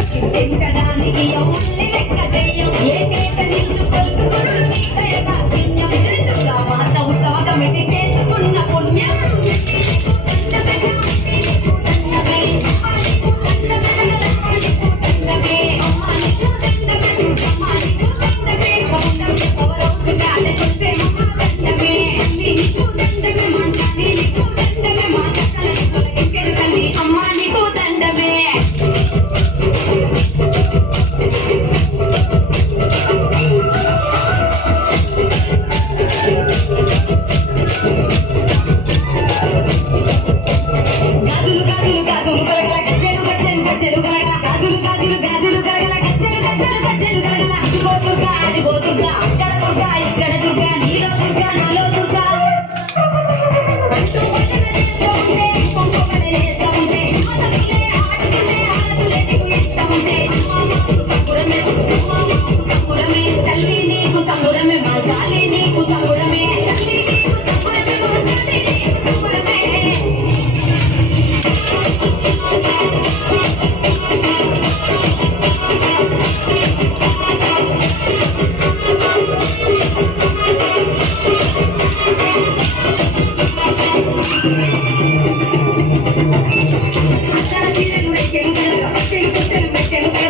춤추는 땡사랑의 영혼을 மெட்டென் மெட்டென் மெட்டென்